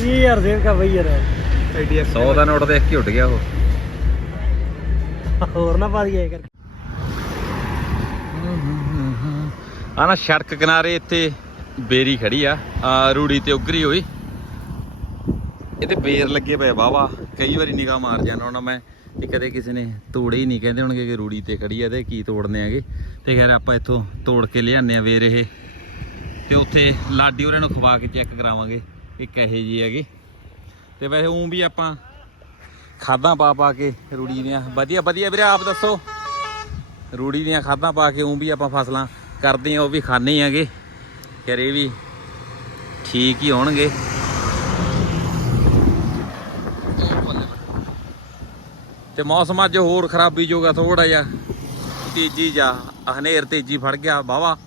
ये यार देव का भैया है ਆਈਡੀਆ 100 ਦਾ ਨੋਟ ਦੇਖ ਕੇ ਉੱਡ ਗਿਆ ਉਹ और ना पा दिया कर ਆ ਨਾ ਸੜਕ ਕਿਨਾਰੇ ਇੱਥੇ ਬੇਰੀ ਖੜੀ ਆ ਆ ਰੂੜੀ ਤੇ ਉਗਰੀ ਹੋਈ ਇਹਦੇ ਬੇਰ ਲੱਗੇ ਪਏ ਵਾਵਾ ਕਈ ਵਾਰੀ ਨਿਗਾਹ ਮਾਰ ਜਾਣਾ ਉਹਨਾਂ ਮੈਂ ਤੇ ਕਦੇ ਕਿਸੇ ਨੇ ਤੋੜੇ ਹੀ ਨਹੀਂ ਕਹਿੰਦੇ ਹੋਣਗੇ ਕਿ ਰੂੜੀ ਤੇ ਖੜੀ ਆ ਤੇ ਕੀ ਤੋੜਨੇ ਹੈਗੇ ਤੇ ਖੈਰ ਆਪਾਂ ਇੱਥੋਂ ਤੋੜ ਕੇ ਲਿਆਨੇ ਆ ਵੇਰ ਇਹ ਤੇ ਉੱਥੇ ਲਾਡੀ ਉਹਨਾਂ ਨੂੰ ਖਵਾ ਕੇ ਚੈੱਕ ਕਰਾਵਾਂਗੇ ਕਿ ਕਹੇ ਜੀ ਹੈਗੇ। ਤੇ ਵੈਸੇ ਉਂ ਵੀ ਆਪਾਂ ਖਾਦਾਂ ਪਾ ਪਾ ਕੇ ਰੂੜੀ ਦੀਆਂ ਵਧੀਆ ਵਧੀਆ ਵੀਰੇ, ਆਪ ਦੱਸੋ। ਰੂੜੀ ਦੀਆਂ ਖਾਦਾਂ ਪਾ ਕੇ ਉਂ ਵੀ ਆਪਾਂ ਫਸਲਾਂ ਕਰਦੇ ਆ ਉਹ ਵੀ ਖਾਣੇ ਹੀ ਹੈਗੇ। ਫਿਰ ਇਹ ਵੀ ਠੀਕ ਹੀ ਹੋਣਗੇ। ਤੇ ਮੌਸਮ ਅੱਜ ਹੋਰ ਖਰਾਬੀ ਜੋਗਾ ਥੋੜਾ ਜਿਹਾ। ਤੇਜੀ ਜਾ ਹਨੇਰ ਤੇਜੀ ਫੜ ਗਿਆ ਬਾਵਾ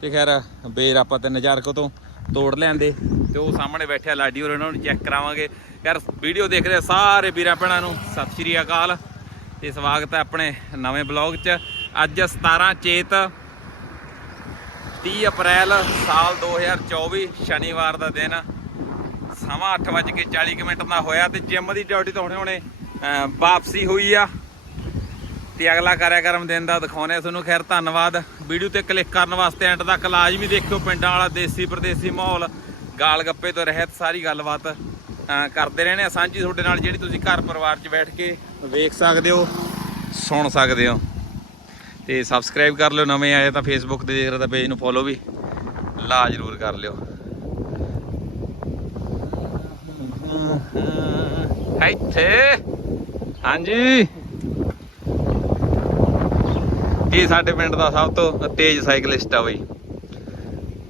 ਤੇ ਖੈਰ, ਬੇਰ ਆਪਾਂ 3000 ਕੋ ਤੋਂ ਤੋੜ ਲੈਂਦੇ ਤੇ ਉਹ ਸਾਹਮਣੇ ਬੈਠਿਆ ਲਾਡੀ ਹੋਰ ਉਹਨਾਂ ਨੂੰ ਚੈੱਕ ਕਰਾਵਾਂਗੇ। ਯਾਰ ਵੀਡੀਓ ਦੇਖ ਰਹੇ ਸਾਰੇ ਵੀਰਾਂ ਭੈਣਾਂ ਨੂੰ। ਸਤਿ ਸ਼੍ਰੀ ਅਕਾਲ ਤੇ ਸਵਾਗਤ ਹੈ ਆਪਣੇ ਨਵੇਂ ਬਲੌਗ 'ਚ। ਅੱਜ 17 ਚੇਤ 30 ਅਪ੍ਰੈਲ ਸਾਲ 2024 ਸ਼ਨੀਵਾਰ ਦਾ ਦਿਨ। ਸਮਾਂ 8:40 ਕੁ ਮਿੰਟ ਦਾ ਹੋਇਆ ਤੇ ਜਿਮ ਦੀ ਡਿਊਟੀ ਤੋਂ ਹੁਣੇ ਹੁਣੇ ਵਾਪਸੀ ਹੋਈ ਆ। ਤੇ ਅਗਲਾ ਕਾਰਿਆਕਰਮ ਦਿਨ ਦਾ ਦਿਖਾਉਣੇ ਤੁਹਾਨੂੰ। ਖੈਰ, ਧੰਨਵਾਦ। ਵੀਡੀਓ ਤੇ ਕਲਿੱਕ ਕਰਨ ਵਾਸਤੇ ਐਂਡ ਤੱਕ ਲਾਜ਼ਮੀ ਦੇਖਿਓ ਪਿੰਡਾਂ ਵਾਲਾ, ਦੇਸੀ ਪ੍ਰਦੇਸੀ ਮਾਹੌਲ। ਗਾਲ ਗੱਪੇ ਤੋਂ ਰਹਿਤ ਸਾਰੀ ਗੱਲਬਾਤ ਕਰਦੇ ਰਹਿਣੇ ਆ ਸਾਂਝੀ ਤੁਹਾਡੇ ਨਾਲ ਜਿਹੜੀ ਤੁਸੀਂ ਘਰ ਪਰਿਵਾਰ 'ਚ ਬੈਠ ਕੇ ਵੇਖ ਸਕਦੇ ਹੋ, ਸੁਣ ਸਕਦੇ ਹੋ। ਤੇ ਸਬਸਕ੍ਰਾਈਬ ਕਰ ਲਿਓ, ਨਵੇਂ ਆਏ ਤਾਂ ਫੇਸਬੁੱਕ ਤੇ ਦੇਖ ਰਹੇ ਤਾਂ ਪੇਜ ਨੂੰ ਫੋਲੋ ਵੀ। ਲਾ ਜ਼ਰੂਰ ਕਰ ਲਿਓ। ਇੱਥੇ। ਹਾਂਜੀ। ਇਹ ਸਾਡੇ ਪਿੰਡ ਦਾ ਸਭ ਤੋਂ ਤੇਜ਼ ਸਾਈਕਲਿਸਟ ਆ ਬਈ।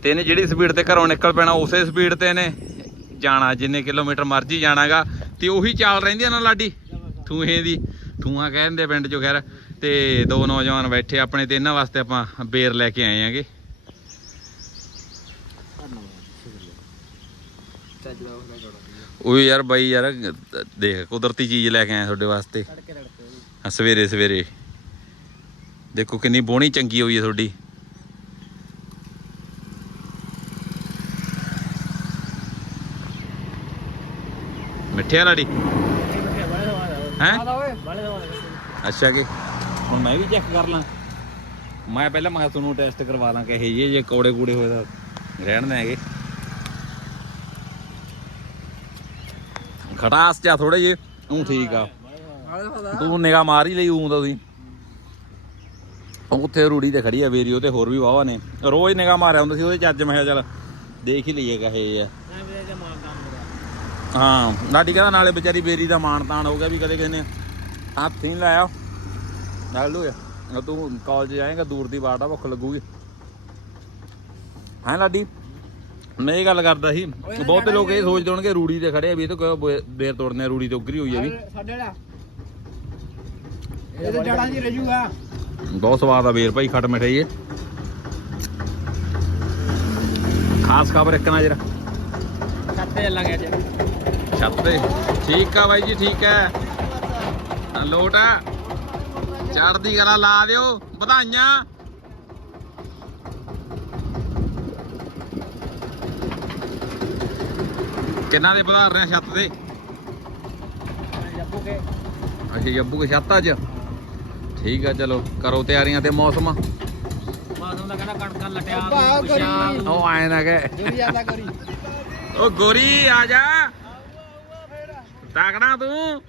ਤੇ ਇਹਨੇ ਜਿਹੜੀ ਸਪੀਡ ਤੇ ਘਰੋਂ ਨਿਕਲ ਪੈਣਾ ਉਸੇ ਸਪੀਡ ਤੇ ਇਹਨੇ ਜਾਣਾ ਜਿੰਨੇ ਕਿਲੋਮੀਟਰ ਮਰਜ਼ੀ ਜਾਣਾਗਾ। ਤੇ ਉਹੀ ਚਾਲ ਰਹਿੰਦੀ ਆ ਨਾ ਲਾਡੀ ਥੂਹੇ ਦੀ। ਥੂਆ ਕਹਿੰਦੇ ਪਿੰਡ ਚੋਂ ਖੈਰ। ਤੇ ਦੋ ਨੌਜਵਾਨ ਬੈਠੇ ਆਪਣੇ ਤੇ ਇਹਨਾਂ ਵਾਸਤੇ ਆਪਾਂ ਬੇਰ ਲੈ ਕੇ ਆਏ ਆਂਗੇ। ਉਹ ਯਾਰ ਬਾਈ ਯਾਰ ਦੇਖ ਕੁਦਰਤੀ ਚੀਜ਼ ਲੈ ਕੇ ਆਏ ਤੁਹਾਡੇ ਵਾਸਤੇ। ਸਵੇਰੇ ਸਵੇਰੇ। ਦੇਖੋ ਕਿੰਨੀ ਬੋਣੀ ਚੰਗੀ ਹੋਈ ਹੈ ਤੁਹਾਡੀ। ਮਿੱਠਿਆ ਲਾੜੀ? ਹੈ? ਅੱਛਾ ਕਿ? ਹੁਣ ਮੈਂ ਵੀ ਚੈੱਕ ਕਰ ਲਾਂ। ਮੈਂ ਪਹਿਲਾਂ ਮੈਂ ਤੁਹਾਨੂੰ ਟੈਸਟ ਕਰਵਾ ਲਾਂ ਕਿ ਇਹ ਜੇ ਜੇ ਕੋੜੇ ਕੂੜੇ ਹੋਏ ਤਾਂ ਰਹਿਣ ਦੇ ਹੈਗੇ। ਖਟਾਸ ਜਾ ਥੋੜੇ ਜੇ ਉਹ ਠੀਕ ਆ। ਤੂੰ ਨਿਗਾ ਮਾਰ ਹੀ ਲਈ ਉਹ ਤਾਂ ਤੁਸੀਂ। ਉੱਥੇ ਰੂੜੀ ਤੇ ਖੜੀ ਆ ਵੀਰੀ ਤੇ ਹੋਰ ਵੀ ਵਾਵਾ ਨੇ। ਰੋਜ਼ ਨਿਗਾ ਮਾਰਿਆ ਹੁੰਦਾ ਸੀ ਉਹਦੇ ਚੱਜ ਮੈਂ ਚੱਲ ਦੇਖ ਹੀ ਲਈਏ ਕਹੇ ਆ। ਹਾਂ ਲਾਡੀ ਕਹਿੰਦਾ ਨਾਲੇ ਵਿਚਾਰੀ ਬੇਰੀ ਦਾ ਮਾਣ ਤਾਣ ਹੋ ਗਿਆ ਵੀ ਕਦੇ ਕਿਸੇ ਨੇ ਹੱਥ ਨਹੀਂ ਲਾਇਆ। ਲਾਲੂ ਆ। ਤੂੰ ਕਾਲਜ ਜਾਏਗਾ ਦੂਰ ਦੀ ਬਾਟ ਆ ਭੁੱਖ ਲੱਗੂਗੀ। ਹਾਂ ਲਾਡੀ? ਮੈਂ ਇਹ ਗੱਲ ਕਰਦਾ ਸੀ ਬਹੁਤੇ ਲੋਕ ਇਹ ਸੋਚਦੇ ਹੋਣਗੇ ਰੂੜੀ ਤੇ ਖੜੇ ਆ ਵੀ ਇਹ ਤਾਂ ਦੇਰ ਤੋੜਨੇ ਰੂੜੀ ਤੇ ਉਗਰੀ ਹੋਈ ਆ ਵੀ। ਸਾਡੇ ਵਾਲਾ। ਇਹ ਤਾਂ ਜੜਾਂ ਜੀ ਰਜੂਗਾ ਬਹੁਤ ਸਵਾਦ ਆ ਬੇਰ ਭਾਈ ਖੱਟ ਮਿਠਾਈ ਏ ਖਾਸ ਖਬਰ ਇੱਕ ਨਾ ਜਰਾ। ਛੱਤੇ ਚੱਲਾਂਗੇ ਅੱਜ। ਛੱਤ ਠੀਕ ਆ ਬਾਈ ਜੀ ਠੀਕ ਹੈ। ਲੋਟ ਆ। ਚੜਦੀ ਗਲਾ ਲਾ ਦਿਓ। ਵਧਾਈਆਂ। ਕਿੰਨਾ ਦੇ ਵਧਾ ਰਹੇ ਛੱਤ ਤੇ? ਜੱਪੂ ਕੇ ਅੱਛਾ ਜੱਬੂ ਕੇ ਛੱਤ ਅੱਜ। ਠੀਕ ਆ ਚਲੋ ਕਰੋ ਤਿਆਰੀਆਂ ਤੇ ਮੌਸਮ। ਮਾਸੂਮ ਦਾ ਕਹਿੰਦਾ ਕਣਕਾਂ ਲਟਿਆ ਖੁਸ਼ਾਲ ਉਹ ਆਏ ਨਾ ਕਿ ਜੁੜੀ ਜਾਂਦਾ ਕਰੀ ਉਹ ਗੋਰੀ ਆ ਜਾ। ਤਕੜਾ ਤੂੰ।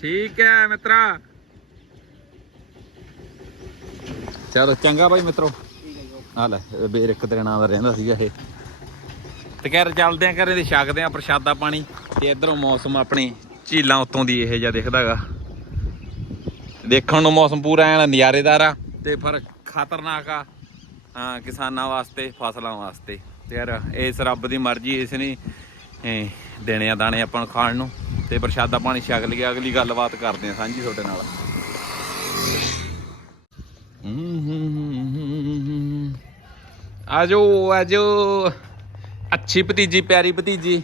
ਠੀਕ ਹੈ ਮਿੱਤਰਾ। ਚਲੋ ਚੰਗਾ ਭਾਈ ਮਿੱਤਰੋ। ਆ ਲੈ ਇਹ ਬੇਰ ਇੱਕ ਤੇਰੇ ਨਾਂ ਦਾ ਰਹਿੰਦਾ ਸੀਗਾ ਇਹ। ਤੇ ਕਹਿ ਚੱਲਦੇ ਆ ਘਰੇ ਦੇ ਛਕਦੇ ਆ ਪ੍ਰਸ਼ਾਦਾ ਪਾਣੀ। ਤੇ ਇਧਰੋਂ ਮੌਸਮ ਆਪਣੀ ਝੀਲਾਂ ਉੱਤੋਂ ਦੀ ਇਹ ਜਿਹਾ ਦਿਖਦਾਗਾ ਦੇਖਣ ਨੂੰ ਮੌਸਮ ਪੂਰਾ ਐਨ ਨਜ਼ਾਰੇਦਾਰ ਆ ਤੇ ਪਰ ਖਤਰਨਾਕ ਆ, ਹਾਂ, ਕਿਸਾਨਾਂ ਵਾਸਤੇ, ਫਸਲਾਂ ਵਾਸਤੇ। ਯਾਰ, ਇਸ ਰੱਬ ਦੀ ਮਰਜ਼ੀ, ਇਸ ਨੇ ਦੇਣੇ ਆ ਦਾਣੇ ਆਪਾਂ ਨੂੰ ਖਾਣ ਨੂੰ। ਤੇ ਪ੍ਰਸ਼ਾਦਾ ਪਾਣੀ ਛਕ ਲਿਆ ਅਗਲੀ ਗੱਲਬਾਤ ਕਰਦੇ ਆ ਸਾਂਝੀ ਤੁਹਾਡੇ ਨਾਲ। ਆਜੋ ਆਜੋ। ਅੱਛੀ ਭਤੀਜੀ, ਪਿਆਰੀ ਭਤੀਜੀ।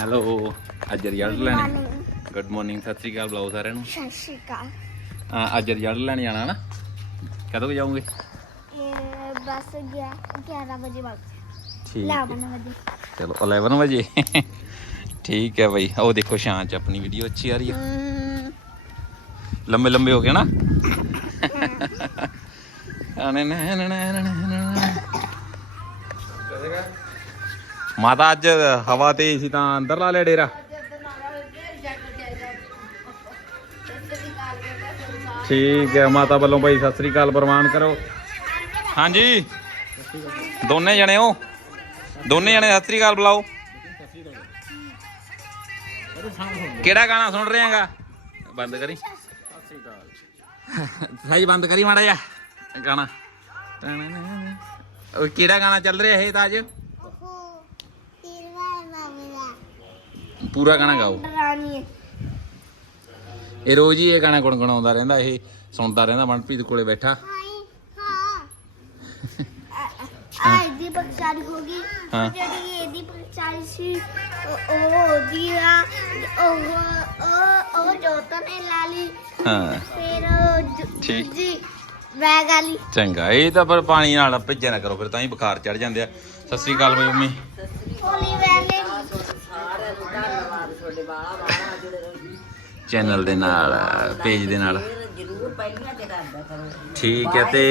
ਹੈਲੋ ਅੱਜ ਰਿਜ਼ਲਟ ਲੈਣੇ। ਗੁੱਡ ਮਾਰਨਿੰਗ ਸਤਿ ਸ੍ਰੀ ਅਕਾਲ ਬੁਲਾਓ ਸਾਰਿਆਂ ਨੂੰ। ਸਤਿ ਸ਼੍ਰੀ ਅਕਾਲ। ਹਾਂ, ਅੱਜ ਰਿਜ਼ਲਟ ਲੈਣ ਜਾਣਾ ਨਾ। ਕਦੋਂ ਕੁ ਜਾਓਗੇ? ਇਹ ਬਸ ਗਿਆ 11 ਵਜੇ ਵਗ ਠੀਕ ਲਾਵਨ ਵਜੇ ਚਲੋ 11 ਵਜੇ। ਠੀਕ ਹੈ ਬਈ। ਉਹ ਦੇਖੋ ਸ਼ਾਂ ਚ ਆਪਣੀ ਵੀਡੀਓ ਅੱਛੀ ਆ ਰਹੀ ਆ। ਲੰਮੇ ਲੰਮੇ ਹੋ ਗਏ ਨਾ। ਆਣੇ ਨਾ ਨਾ ਨਾ ਨਾ ਨਾ ਮਾਤਾ ਅੱਜ ਹਵਾ ਤੇ ਸੀ ਤਾਂ ਅੰਦਰ ਲਾ ਲਿਆ ਡੇਰਾ। ਠੀਕ ਹੈ ਮਾਤਾ ਵੱਲੋਂ ਭਾਈ ਸਤਿ ਸ੍ਰੀ ਅਕਾਲ ਪ੍ਰਵਾਨ ਕਰੋ। ਹਾਂਜੀ। ਦੋਨੇ ਜਣੇ ਹੋ? ਦੋਨੇ ਜਣੇ ਸਤਿ ਸ੍ਰੀ ਅਕਾਲ ਬੁਲਾਓ। ਕਿਹੜਾ ਗਾਣਾ ਸੁਣ ਰਹੇ ਹੈਗਾ? ਬੰਦ ਕਰੀ। ਸਾਈ ਬੰਦ ਕਰੀ ਮਾੜਾ ਜਾ ਗਾਣਾ। ਉਹ ਕਿਹੜਾ ਗਾਣਾ ਚੱਲ ਰਿਹਾ ਇਹ ਤਾਂ ਅੱਜ? ਪੂਰਾ ਗਾਣਾ ਗਾਓ। ਰਾਣੀ। ਇਹ ਰੋਜ਼ ਹੀ ਇਹ ਗਾਣਾ ਗੁਣਗੁਣਾਉਂਦਾ ਰਹਿੰਦਾ ਇਹ ਸੁਣਦਾ ਰਹਿੰਦਾ ਮਨਪ੍ਰੀਤ ਕੋਲੇ ਬੈਠਾ। ਆ ਇਹਦੀ ਪਛਾਣ ਹੋ ਗਈ। ਹਾਂ। ਜਿਹੜੀ ਇਹਦੀ ਪਛਾਣ ਸੀ ਉਹ ਉਹ ਉਹਦੀ ਆ ਉਹ ਉਹ ਉਹ ਜੋਤਨ ਨੇ ਲਾ ਲਈ। ਹਾਂ। ਫਿਰ ਉਹ ਜ- ਠੀਕ। ਜੀ ਬੈਗ ਵਾਲੀ ਚੰਗਾ ਇਹ ਤਾਂ ਪਰ ਪਾਣੀ ਨਾਲ ਭਿੱਜਿਆ ਨਾ ਕਰੋ ਫਿਰ ਤਾਂ ਹੀ ਬੁਖਾਰ ਚੜ ਜਾਂਦੇ ਆ। ਸਤਿ ਸ੍ਰੀ ਅਕਾਲ ਬਈ ਮੰਮੀ। ਹੋਲੀ ਵੈਲੇ ਚੈਨਲ ਦੇ ਨਾਲ ਪੇਜ ਦੇ ਨਾਲ। ਪਹਿਲੀਆਂ ਤੇ ਕਰਦਾ ਕਰੋ। ਠੀਕ ਹੈ ਤੇ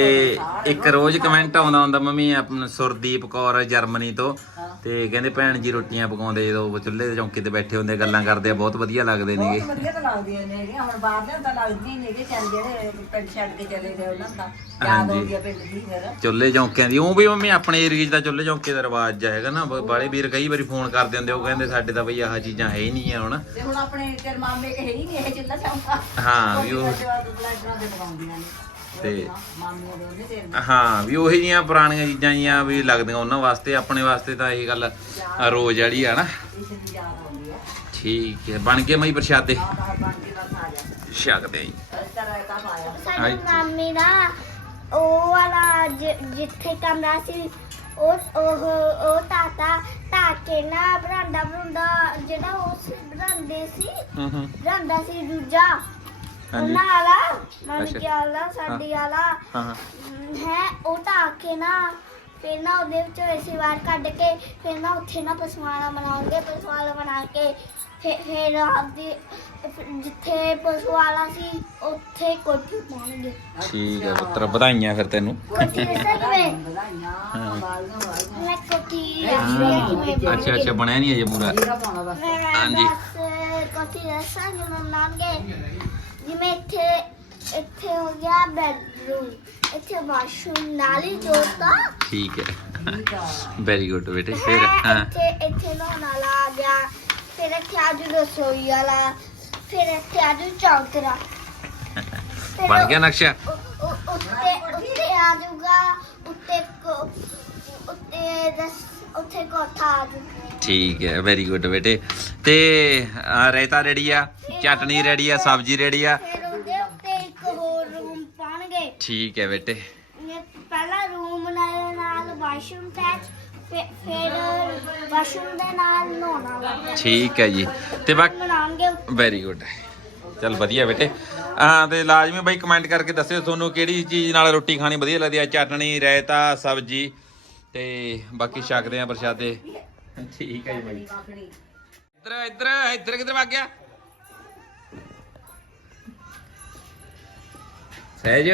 ਇੱਕ ਰੋਜ਼ ਕਮੈਂਟ ਆਉਂਦਾ ਹੁੰਦਾ ਮੰਮੀ ਆਪਣਾ ਸੁਰਦੀਪ ਕੌਰ ਜਰਮਨੀ ਤੋਂ। ਤੇ ਕਹਿੰਦੇ ਭੈਣ ਜੀ ਰੋਟੀਆਂ ਪਕਾਉਂਦੇ ਜਦੋਂ ਚੁੱਲ੍ਹੇ ਦੇ ਚੌਂਕੇ ਤੇ ਬੈਠੇ ਹੁੰਦੇ ਗੱਲਾਂ ਕਰਦੇ ਆ ਬਹੁਤ ਵਧੀਆ ਲੱਗਦੇ ਨੇਗੇ। ਬਹੁਤ ਵਧੀਆ ਤਾਂ ਲੱਗਦੀਆਂ ਨੇ ਜਿਹੜੀਆਂ ਹੁਣ ਬਾਹਰ ਦੇ ਤਾਂ ਲੱਗਦੀਆਂ ਨਹੀਂ ਕਿ ਚੱਲ ਜਿਹੜੇ ਪਿੰਡ ਛੱਡ ਕੇ ਚਲੇ ਗਏ ਉਹਨਾਂ ਦਾ ਯਾਦ ਹੋ ਹਾਂਜੀ। ਗਿਆ ਪਿੰਡ ਦੀ ਫਿਰ। ਚੁੱਲ੍ਹੇ ਚੌਂਕਿਆਂ ਦੀ ਉਹ ਵੀ ਮੰਮੀ ਆਪਣੇ ਏਰੀਏ 'ਚ ਤਾਂ ਚੁੱਲ੍ਹੇ ਚੌਂਕੇ ਦਾ ਰਿਵਾਜ ਜਿਹਾ ਹੈਗਾ ਨਾ ਬ- ਬਾਲੇ ਵੀਰ ਕਈ ਵਾਰੀ ਫੋਨ ਕਰਦੇ ਹੁੰਦੇ ਉਹ ਕਹਿੰਦੇ ਸਾਡੇ ਤਾਂ ਬਈ ਆਹ ਚੀਜ਼ਾਂ ਹੈ ਹੀ ਨਹੀਂ ਆ ਹੁਣ। ਤੇ ਹੁਣ ਆਪਣੇ ਤੇਰੇ ਮਾਮੇ ਕੇ ਹੈ ਨਹੀਂ ਇਹ ਚੁੱਲ੍ਹਾ ਚੌਂਕਾ। ਹਾਂ, ਵੀ ਉਹ- ਬਲਾਡਰਾਂ ਦੇ ਪਕਾਉਂਦੀਆਂ ਨੇ। ਤੇ- ਮਾਮੀਆਂ ਦੇ ਉਹਨੇ ਤੇਰੇ ਹਾਂ ਵੀ ਉਹੀ ਜੀਆਂ ਪੁਰਾਣੀਆਂ ਚੀਜ਼ਾਂ ਜੀਆਂ ਵੀ ਲੱਗਦੀਆਂ ਉਹਨਾਂ ਵਾਸਤੇ ਆਪਣੇ ਵਾਸਤੇ ਤਾਂ ਇਹ ਗੱਲ ਰੋਜ਼ ਵਾਲੀ ਆ ਨਾ। ਇਸ ਦੀ ਯਾਦ ਆਉਂਦੀ ਹੈ ਠੀਕ ਹੈ ਬਣ ਕੇ ਮਈ ਪ੍ਰਸ਼ਾਦੇ। ਆਹ ਬਾਹਰ ਬਣ ਕੇ ਬਸ ਆ ਜਾ। ਛਕਦੇ ਆਂ। ਜੀ। ਇਸ ਤਰ੍ਹਾਂ ਦਾ ਪਾਇਆ। ਸਾਡੇ ਹਾਈ। ਮਾਮੇ ਦਾ ਉਹ ਵਾਲਾ ਜ- ਜਿੱਥੇ ਕਮਰਾ ਸੀ ਉਹ ਉਹ ਉਹ ਤਾਤਾ ਤਾਕੇ ਨਾ ਬਰਾਂਡਾ ਬਰੁੰਡਾ ਜਿਹੜਾ ਉਸ ਬਰਾਂਡੇ ਸੀ ਹੂੰ ਹੂੰ। ਬਰਾਂਡਾ ਸੀ ਦੂਜਾ। ਹਾਂਜੀ। ਉਹਨਾਂ ਵਾਲਾ ਮਾਮੀ ਅੱਛਾ। ਕੀ ਵਾਲਾ ਸਾਡੀ ਵਾਲਾ। ਹਾਂ ਹਾਂ। ਹੈ ਉਹ ਤਾਂ ਕੇ ਨਾ ਫਿਰ ਨਾ ਉਹਦੇ ਵਿੱਚੋਂ ਏਸੀ ਬਾਹਰ ਕੱਢ ਕੇ ਫਿਰ ਨਾ ਉੱਥੇ ਨਾ ਪਸ਼ੂਆਲਾ ਬਣਾਉਂਗੇ ਪਸ਼ੂਆਲਾ ਬਣਾ ਕੇ ਫਿਰ ਫਿਰ ਆਪਦੀ ਫਿਰ ਜਿੱਥੇ ਪਸ਼ੂਆਲਾ ਸੀ ਉੱਥੇ ਕੋਠੀ ਪਾਉਣਗੇ ਠੀਕ ਹੈ ਪੁੱਤਰ ਵਧਾਈਆਂ ਫਿਰ ਤੈਨੂੰ। ਕੋਠੀ ਦੱਸਾਂ ਕਿਵੇਂ? ਵਾਲੀਆਂ ਮੈਂ ਕੋਠੀ ਦੱਸਦੀ ਹਾਂ ਕਿਵੇਂ ਅੱਛਾ ਅੱਛਾ ਬਣਿਆ ਨਹੀਂ ਅਜੇ ਪੂਰਾ। ਮੈਂ ਹਾਂਜੀ। ਬਸ ਕੋਠੀ ਦੱਸਾਂ ਜਿਵੇਂ ਬਣਾਉਣਗੇ? ਜਿਵੇਂ ਇੱਥੇ ਇੱਥੇ ਹੋ ਗਿਆ ਬੈਡਰੂਮ ਇੱਥੇ ਵਾਸ਼ਰੂਮ ਨਾਲ ਹੀ ਜੋੜਤਾ ਠੀਕ ਹੈ ਆ ਵੈਰੀ ਗੁੱਡ ਬੇਟੇ ਫਿਰ ਹੈ ਇੱਥੇ ਇੱਥੇ ਨਹਾਉਣ ਵਾਲਾ ਆ ਗਿਆ ਫਿਰ ਇੱਥੇ ਆਜੂ ਰਸੋਈ ਵਾਲਾ ਫਿਰ ਇੱਥੇ ਆਜੂ ਚੌਤਰਾ ਫਿਰ ਬਣ ਗਿਆ ਨਕਸ਼ਾ ਉੱਤੇ ਉੱਤੇ ਆ ਜਾਊਗਾ ਉੱਤੇ ਕੋ- ਉੱਤੇ ਉੱਤੇ ਕੋਠਾ ਆ ਜਾਊਗਾ ਠੀਕ ਹੈ ਵੈਰੀ ਗੁੱਡ ਬੇਟੇ। ਤੇ ਆਹ ਰਾਇਤਾ ਰੈਡੀ ਆ ਚਟਨੀ ਰੈਡੀ ਆ ਸਬਜ਼ੀ ਰੈਡੀ ਆ। ਫਿਰ ਉਹਦੇ ਉੱਤੇ ਇੱਕ ਹੋਰ ਰੂਮ ਪਾਣਗੇ ਠੀਕ ਹੈ ਬੇਟੇ। ਇਹ ਪਹਿਲਾ ਰੂਮ ਨਾਲ ਨਾਲ ਵਾਸ਼ਰੂਮ ਟੈਚ ਫਿਰ ਫਿਰ ਵਾਸ਼ਰੂਮ ਦੇ ਨਾਲ ਨਹਾਉਣਾ ਵਾ। ਠੀਕ ਹੈ ਜੀ। ਤੇ ਬਾਕੀ ਬਣਾਉਣਗੇ ਵੈਰੀ ਗੁੱਡ ਚਲ ਵਧੀਆ ਬੇਟੇ। ਹਾਂ ਤੇ ਲਾਜ਼ਮੀ ਬਾਈ ਕਮੈਂਟ ਕਰਕੇ ਦੱਸਿਓ ਤੁਹਾਨੂੰ ਕਿਹੜੀ ਚੀਜ਼ ਨਾਲ ਰੋਟੀ ਖਾਣੀ ਵਧੀਆ ਲੱਗਦੀ ਆ? ਚਟਣੀ ਰਾਇਤਾ ਸਬਜ਼ੀ। ਤੇ ਬਾਕੀ ਛਕਦੇ ਆ ਪ੍ਰਸ਼ਾਦੇ। ਠੀਕ ਹੈ ਜੀ ਬਾਈ ਮੱਖਣੀ ਇੱਧਰ ਇੱਧਰ ਇੱਧਰ ਕਿੱਧਰ ਵਗ ਗਿਆ ਸਹਿਜ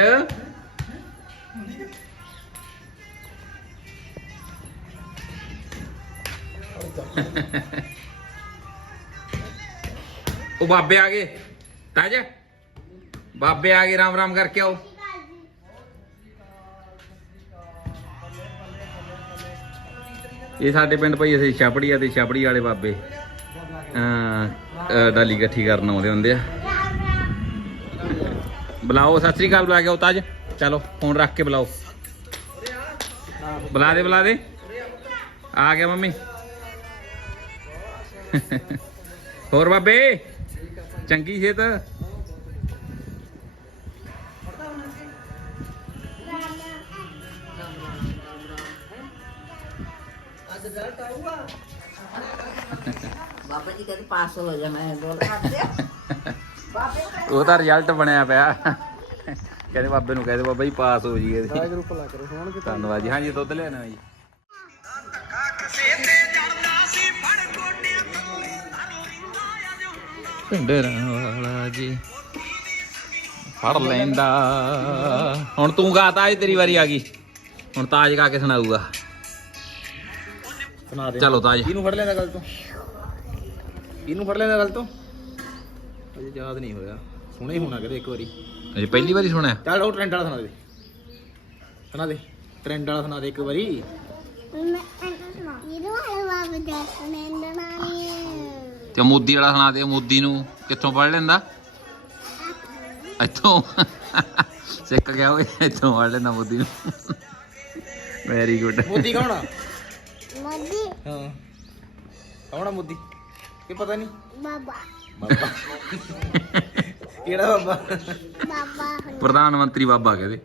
ਉਹ ਬਾਬੇ ਆ ਗਏ ਤਾਜ ਬਾਬੇ ਆ ਗਏ ਰਾਮ ਰਾਮ ਇਹ ਸਾਡੇ ਪਿੰਡ ਭਾਈ ਅਸੀਂ ਛਾਪੜੀ ਆ ਤੇ ਛਾਪੜੀ ਵਾਲੇ ਬਾਬੇ, ਅਹ ਡਾਲੀ ਇਕੱਠੀ ਕਰਨ ਆਉਂਦੇ ਹੁੰਦੇ ਆ। ਬੁਲਾਓ, ਸਤਿ ਸ੍ਰੀ ਅਕਾਲ ਬੁਲਾ ਕੇ ਆਓ ਤਾਜ ਚਲੋ, ਫੋਨ ਰੱਖ ਕੇ ਬੁਲਾਓ। ਬੁਲਾ ਦੇ ਬੁਲਾ ਦੇ। ਆ ਗਿਆ ਮੰਮੀ। ਹੋਰ ਬਾਬੇ, ਚੰਗੀ ਸਿਹਤ। ਉਹ ਤਾਂ ਰਿਜ਼ਲਟ ਬਣਿਆ ਪਿਆ। ਕਹਿੰਦੇ ਬਾਬੇ ਨੂੰ ਕਹਿੰਦੇ ਬਾਬਾ ਜੀ ਪਾਸ ਹੋ ਜੀ ਇਹਦੇ ਧੰਨਵਾਦ ਜੀ। ਹਾਂ ਦੁੱਧ ਲੈਣਾ ਜੀ। ਢੰਡਰਾਂ ਵਾਲਾ ਜੀ। ਫੜ ਲੈਂਦਾ। ਹੁਣ ਤੂੰ ਗਾਤਾ ਅੱਜ ਤੇਰੀ ਵਾਰੀ ਆ ਗਈ। ਹੁਣ ਤਾਜ ਗਾ ਕੇ ਸੁਣਾਊਗਾ। ਸੁਣਾ ਦੇ। ਚਲੋ ਤਾਜ। ਇਹਨੂੰ ਫੜ ਲੈਂਦਾ ਗੱਲ ਤੋਂ। ਇਹਨੂੰ ਫੜ ਲੈਂਦਾ ਗੱਲ ਤੋਂ। ਅਜੇ ਯਾਦ ਨਹੀਂ ਹੋਇਆ। ਸੁਣਾ ਹੀ ਹੋਣਾ ਕਦੇ ਇੱਕ ਵਾਰੀ। ਅਜੇ ਪਹਿਲੀ ਵਾਰੀ ਸੁਣਿਆ? ਚੱਲ ਉਹ ਟ੍ਰੈਂਡ ਵਾਲਾ ਸੁਣਾ ਦੇ। ਸੁਣਾ ਦੇ। ਟ੍ਰੈਂਡ ਵਾਲਾ ਸੁਣਾ ਦੇ ਇੱਕ ਵਾਰੀ। ਤੇ ਮੋਦੀ ਵਾਲਾ ਸੁਣਾ ਦੇ ਮੋਦੀ ਨੂੰ। ਕਿੱਥੋਂ ਪੜ ਲੈਂਦਾ? ਇੱਥੋਂ। ਸਿੱਖ ਗਿਆ ਓਏ ਇੱਥੋਂ ਪੜ ਲੈਂਦਾ ਮੋਦੀ ਨੂੰ। ਵੈਰੀ ਗੁੱਡ ਮੋਦੀ ਕੌਣ ਆ? ਮੋਦੀ। ਹਾਂ। ਕੌਣ ਆ ਮੋਦੀ। ਕੀ ਪਤਾ ਨਹੀਂ? ਬਾਬਾ। ਬਾਬਾ। ਕਿਹੜਾ ਬਾਬਾ? ਬਾਬਾ ਪ੍ਰਧਾਨ ਮੰਤਰੀ ਬਾਬਾ ਕਹਦੇ।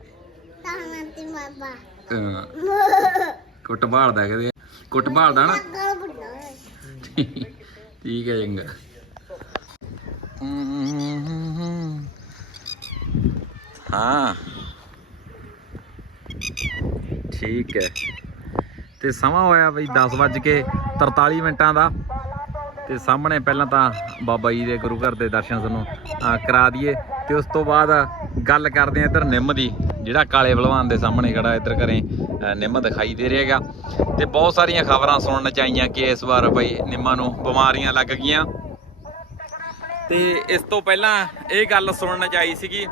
ਤਾਨੰਤੀ ਬਾਬਾ। ਕੁੱਟ ਭਾਲਦਾ ਕਹਦੇ। ਕੁੱਟ ਭਾਲਦਾ ਨਾ। ਠੀਕ ਹੈ ਚੰਗਾ। ਹਾਂ। ਠੀਕ ਹੈ। ਤੇ ਸਮਾਂ ਹੋਇਆ ਬਈ 10 ਵੱਜ ਕੇ 43 ਮਿੰਟਾਂ ਦਾ। ਤੇ ਸਾਹਮਣੇ ਪਹਿਲਾਂ ਤਾਂ ਬਾਬਾ ਜੀ ਦੇ ਗੁਰੂ ਘਰ ਦੇ ਦਰਸ਼ਨ ਸਾਨੂੰ ਕਰਾ ਦਈਏ। ਤੇ ਉਸ ਤੋਂ ਬਾਅਦ ਗੱਲ ਕਰਦੇ ਆ ਇੱਧਰ ਨਿੰਮ ਦੀ, ਜਿਹੜਾ ਕਾਲੇ ਭਲਵਾਨ ਦੇ ਸਾਹਮਣੇ ਖੜਾ ਇੱਧਰ ਘਰੇ ਨਿੰਮ ਦਿਖਾਈ ਦੇ ਰਿਹਾਗਾ ਤੇ ਬਹੁਤ ਸਾਰੀਆਂ ਖਬਰਾਂ ਸੁਣਨ ਚ ਆਈਆਂ ਕਿ ਇਸ ਵਾਰ ਬਈ ਨਿੰਮਾਂ ਨੂੰ ਬਿਮਾਰੀਆਂ ਲੱਗ ਗਈਆਂ। ਤੇ ਇਸ ਤੋਂ ਪਹਿਲਾਂ ਇਹ ਗੱਲ ਸੁਣਨ ਚ ਆਈ ਸੀਗੀ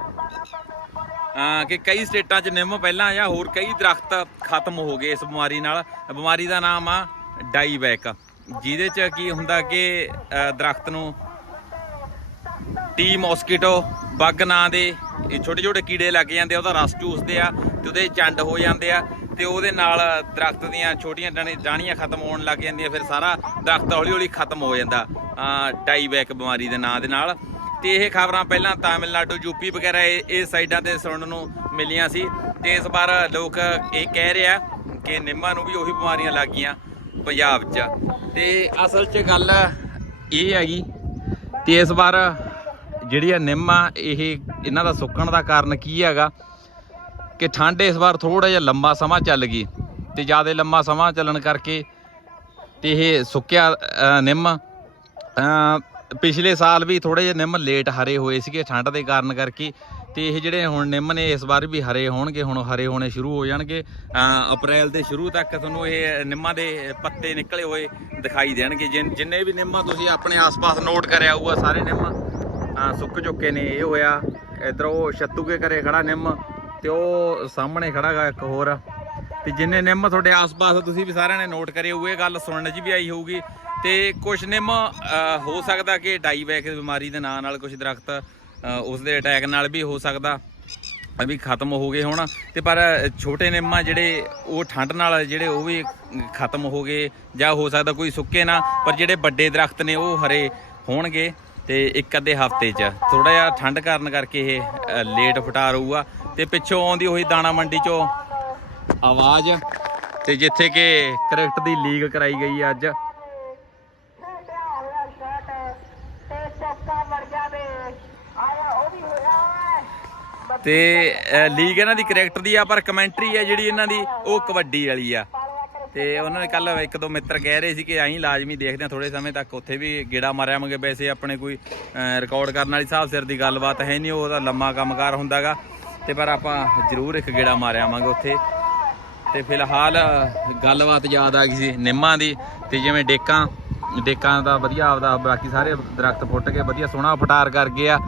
ਕਿ ਕਈ ਸਟੇਟਾਂ 'ਚ ਨਿੰਮ ਪਹਿਲਾਂ ਜਾਂ ਹੋਰ ਕਈ ਦਰਖਤ ਖਤਮ ਹੋ ਗਏ ਇਸ ਬਿਮਾਰੀ ਨਾਲ। ਬਿਮਾਰੀ ਦਾ ਨਾਮ ਆ ਡਾਈਬੈਕ ਜਿਹਦੇ 'ਚ ਕੀ ਹੁੰਦਾ ਕਿ, ਅਹ ਦਰਖਤ ਨੂੰ ਟੀ ਮੋਸਕੀਟੋ, ਬੱਗ ਨਾਂ ਦੇ, ਇਹ ਛੋਟੇ ਛੋਟੇ ਕੀੜੇ ਲੱਗ ਜਾਂਦੇ ਆ, ਉਹਦਾ ਰਸ ਚੂਸਦੇ ਆ ਤੇ ਉਹਦੇ ਚੰਡ ਹੋ ਜਾਂਦੇ ਆ ਤੇ ਉਹਦੇ ਨਾਲ ਦਰਖਤ ਦੀਆਂ ਛੋਟੀਆਂ ਡਾਣੀ- ਡਾਹਣੀਆਂ ਖਤਮ ਹੋਣ ਲੱਗ ਜਾਂਦੀਆਂ, ਫਿਰ ਸਾਰਾ ਦਰਖਤ ਹੌਲੀ ਹੌਲੀ ਖਤਮ ਹੋ ਜਾਂਦਾ ਡਾਈਬੈਕ ਬਿਮਾਰੀ ਦੇ ਨਾਂ ਦੇ ਨਾਲ। ਤੇ ਇਹ ਖਬਰਾਂ ਪਹਿਲਾਂ ਤਾਮਿਲਨਾਡੂ ਯੂਪੀ ਵਗੈਰਾ ਇਹ ਇਹ ਸਾਈਡਾਂ ਤੇ ਸੁਣਨ ਨੂੰ ਮਿਲੀਆਂ ਸੀ ਤੇ ਇਸ ਵਾਰ ਲੋਕ ਇਹ ਕਹਿ ਰਿਹਾ ਕਿ ਨਿੰਮਾਂ ਨੂੰ ਵੀ ਉਹੀ ਬਿਮਾਰੀਆਂ ਲੱਗ ਗਈਆਂ ਪੰਜਾਬ 'ਚ। ਤੇ ਅਸਲ 'ਚ ਗੱਲ ਇਹ ਹੈਗੀ ਤੇ ਇਸ ਵਾਰ ਜਿਹੜੀ ਆ ਨਿੰਮ ਆ ਇਹ ਇਹਨਾਂ ਦਾ ਸੁੱਕਣ ਦਾ ਕਾਰਨ ਕੀ ਹੈਗਾ ਕਿ ਠੰਡ ਇਸ ਵਾਰ ਥੋੜਾ ਜਿਹਾ ਲੰਮਾ ਸਮਾਂ ਚੱਲ ਗਈ ਤੇ ਜ਼ਿਆਦਾ ਲੰਮਾ ਸਮਾਂ ਚੱਲਣ ਕਰਕੇ ਤੇ ਇਹ ਸੁੱਕਿਆ ਨਿੰਮ ਪਿਛਲੇ ਸਾਲ ਵੀ ਥੋੜੇ ਜਿਹੇ ਨਿੰਮ ਲੇਟ ਹਰੇ ਹੋਏ ਸੀਗੇ ਠੰਡ ਦੇ ਕਾਰਨ ਕਰਕੇ ਤੇ ਇਹ ਜਿਹੜੇ ਹੁਣ ਨਿੰਮ ਨੇ ਇਸ ਵਾਰ ਵੀ ਹਰੇ ਹੋਣਗੇ, ਹੁਣ ਹਰੇ ਹੋਣੇ ਸ਼ੁਰੂ ਹੋ ਜਾਣਗੇ। ਅਪ੍ਰੈਲ ਦੇ ਸ਼ੁਰੂ ਤੱਕ ਤੁਹਾਨੂੰ ਇਹ ਨਿੰਮਾਂ ਦੇ ਪੱਤੇ ਨਿਕਲੇ ਹੋਏ ਦਿਖਾਈ ਦੇਣਗੇ। ਜਿਨ- ਜਿੰਨੇ ਵੀ ਨਿੰਮਾਂ ਤੁਸੀਂ ਆਪਣੇ ਆਸ-ਪਾਸ ਨੋਟ ਕਰਿਆ ਹੋਊਗਾ, ਸਾਰੇ ਨਿੰਮ ਸੁੱਕ ਚੁੱਕੇ ਨੇ, ਇਹ ਹੋਇਆ। ਇਧਰ ਉਹ ਛੱਤੂ ਕੇ ਘਰੇ ਖੜਾ ਨਿੰਮ ਤੇ ਉਹ ਸਾਹਮਣੇ ਖੜਾ ਗਾ ਇੱਕ ਹੋਰ। ਤੇ ਜਿੰਨੇ ਨਿੰਮ ਤੁਹਾਡੇ ਆਸ-ਪਾਸ ਤੁਸੀਂ ਵੀ ਸਾਰਿਆਂ ਨੇ ਨੋਟ ਕਰੇ ਹੋਏ ਗੱਲ ਸੁਣਨ 'ਚ ਵੀ ਆਈ ਹੋਊਗੀ। ਤੇ ਕੁਝ ਨਿੰਮ ਹੋ ਸਕਦਾ ਕਿ ਡਾਈਬੈਕ ਬਿਮਾਰੀ ਦੇ ਨਾਂ ਨਾਲ ਕੁਝ ਦਰਖਤ ਅ, ਉਸ ਦੇ ਅਟੈਕ ਨਾਲ ਵੀ ਹੋ ਸਕਦਾ ਵੀ ਖਤਮ ਹੋ ਗਏ ਹੁਣ। ਤੇ ਪਰ ਛੋਟੇ ਨਿੰਮ ਆ ਜਿਹੜੇ ਉਹ ਠੰਡ ਨਾਲ ਜਿਹੜੇ ਉਹ ਵੀ ਖਤਮ ਹੋ ਗਏ ਜਾਂ ਹੋ ਸਕਦਾ ਕੋਈ ਸੁੱਕੇ ਨਾ ਪਰ ਜਿਹੜੇ ਵੱਡੇ ਦਰਖਤ ਨੇ ਉਹ ਹਰੇ ਹੋਣਗੇ। ਤੇ ਇੱਕ ਅੱਧੇ ਹਫ਼ਤੇ 'ਚ ਥੋੜਾ ਜਿਹਾ ਠੰਡ ਕਾਰਨ ਕਰਕੇ ਇਹ ਲੇਟ ਫਟਾਰ ਹੋਊਗਾ ਤੇ ਪਿੱਛੋਂ ਆਉਂਦੀ ਹੋਈ ਦਾਣਾ ਮੰਡੀ 'ਚੋਂ ਆਵਾਜ਼। ਤੇ ਜਿੱਥੇ ਕਿ ਕ੍ਰਿਕਟ ਦੀ ਲੀਗ ਕਰਾਈ ਗਈ ਹੈ ਅੱਜ। ਤੇ ਲੀਗ ਇਹਨਾਂ ਦੀ ਕ੍ਰਿਕਟ ਦੀ ਆ, ਪਰ ਕਮੈਂਟਰੀ ਆ ਜਿਹੜੀ ਇਹਨਾਂ ਦੀ, ਉਹ ਕਬੱਡੀ ਵਾਲੀ ਆ। ਤੇ ਉਹਨਾਂ ਨੇ ਕੱਲ ਇੱਕ ਦੋ ਮਿੱਤਰ ਕਹਿ ਰਹੇ ਸੀ ਕਿ ਅਸੀਂ ਲਾਜ਼ਮੀ ਦੇਖਦੇ ਹਾਂ ਥੋੜੇ ਸਮੇਂ ਤੱਕ ਉੱਥੇ ਵੀ ਗੇੜਾ ਮਾਰਿਆਵਾਂਗੇ ਵੈਸੇ ਆਪਣੇ ਕੋਈ ਰਿਕਾਰਡ ਕਰਨ ਵਾਲੀ ਹਿਸਾਬ ਸਿਰ ਦੀ ਗੱਲਬਾਤ ਹੈ ਨਹੀਂ, ਉਹਦਾ ਲੰਮਾ ਕੰਮਕਾਰ ਹੁੰਦਾਗਾ। ਤੇ ਪਰ ਆਪਾਂ ਜ਼ਰੂਰ ਇੱਕ ਗੇੜਾ ਮਾਰਿਆਵਾਂਗੇ ਉੱਥੇ। ਤੇ ਫਿਲਹਾਲ ਗੱਲਬਾਤ ਯਾਦ ਆ ਗਈ ਸੀ ਨਿੰਮਾਂ ਦੀ ਤੇ ਜਿਵੇਂ ਡੇਕਾਂ ਡੇਕਾਂ ਦਾ ਵਧੀਆ ਆਪਦਾ ਬਾਕੀ ਸਾਰੇ ਦਰਖਤ ਫੁੱਟ ਕੇ ਵਧੀਆ ਸੋਹਣਾ ਫਟਾਰ ਕਰ ਗਏ ਆ।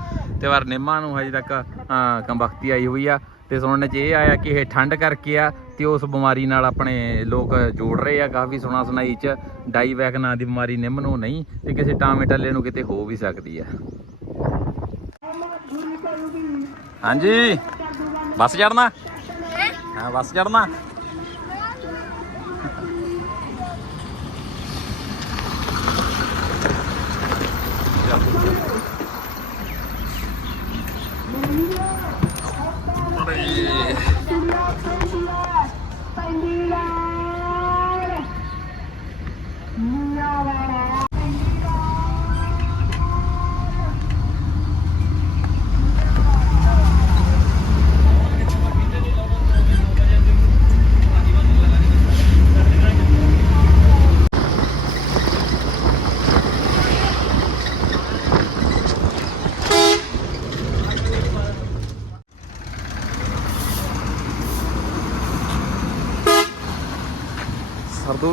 ਤੇ ਪਰ ਨਿੰਮਾਂ ਨੂੰ ਹਜੇ ਤੱਕ ਅਹ, ਕੰਬਖਤੀ ਆਈ ਹੋਈ ਆ ਤੇ ਸੁਣਨ 'ਚ ਇਹ ਆਇਆ ਕਿ ਇਹ ਠੰਡ ਕਰਕੇ ਆ ਤੇ ਉਸ ਬਿਮਾਰੀ ਨਾਲ ਆਪਣੇ ਲੋਕ ਜੋੜ ਰਹੇ ਆ ਕਾਫੀ ਸੁਣਾ ਸੁਣਾਈ 'ਚ। ਡਾਈਵੈਕ ਨਾਂ ਦੀ ਬਿਮਾਰੀ ਨਿੰਮ ਨੂੰ ਨਹੀਂ ਤੇ ਕਿਸੇ ਟਾਮੇ ਟੱਲੇ ਨੂੰ ਕਿਤੇ ਹੋ ਵੀ ਸਕਦੀ ਆ। ਹਾਂਜੀ। ਬੱਸ ਚੜਨਾ ਹਾਂ? ਬੱਸ ਚੜਨਾ Hallelujah.